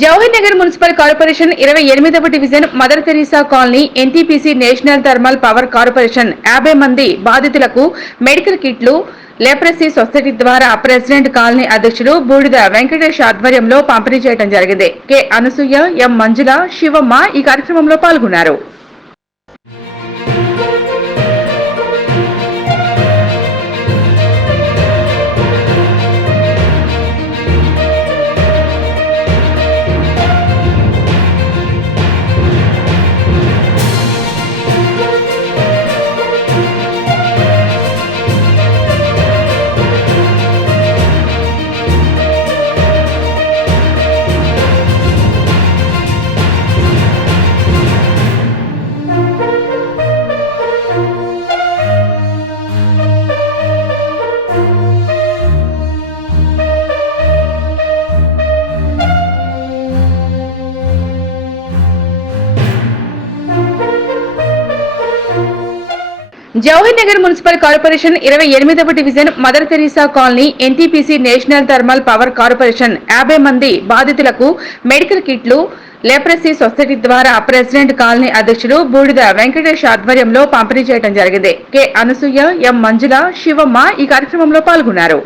Jawahar Nagar municipal corporation 28వ division Mother Teresa colony NTPC national thermal power corporation 50 మంది బాధితులకు medical కిట్లు లెప్రసీ సొసైటీ ద్వారా ప్రెసిడెంట్ కాలనీ అధ్యక్షుడు బూడిద వెంకటేష్ ఆధ్వర్యంలో పంపిణీ చేయడం జరిగింది. కె అనసూయ, ఎం మంజుల, శివమ్మ ఈ కార్యక్రమంలో పాల్గొన్నారు. జవహర్ నగర్ మున్సిపల్ కార్పొరేషన్ 28వ division Mother Teresa colony NTPC national thermal power corporation 50 మంది బాధితులకు మెడికల్ కిట్లు లెప్రసీ సొసైటీ ద్వారా ప్రెసిడెంట్ కాలనీ అధ్యక్షుడు బూడిద వెంకటేష్ ఆధ్వర్యంలో పంపిణీ చేయడం జరిగింది. కె అనసూయ, ఎం మంజుల, శివమ్మ ఈ కార్యక్రమంలో పాల్గొన్నారు.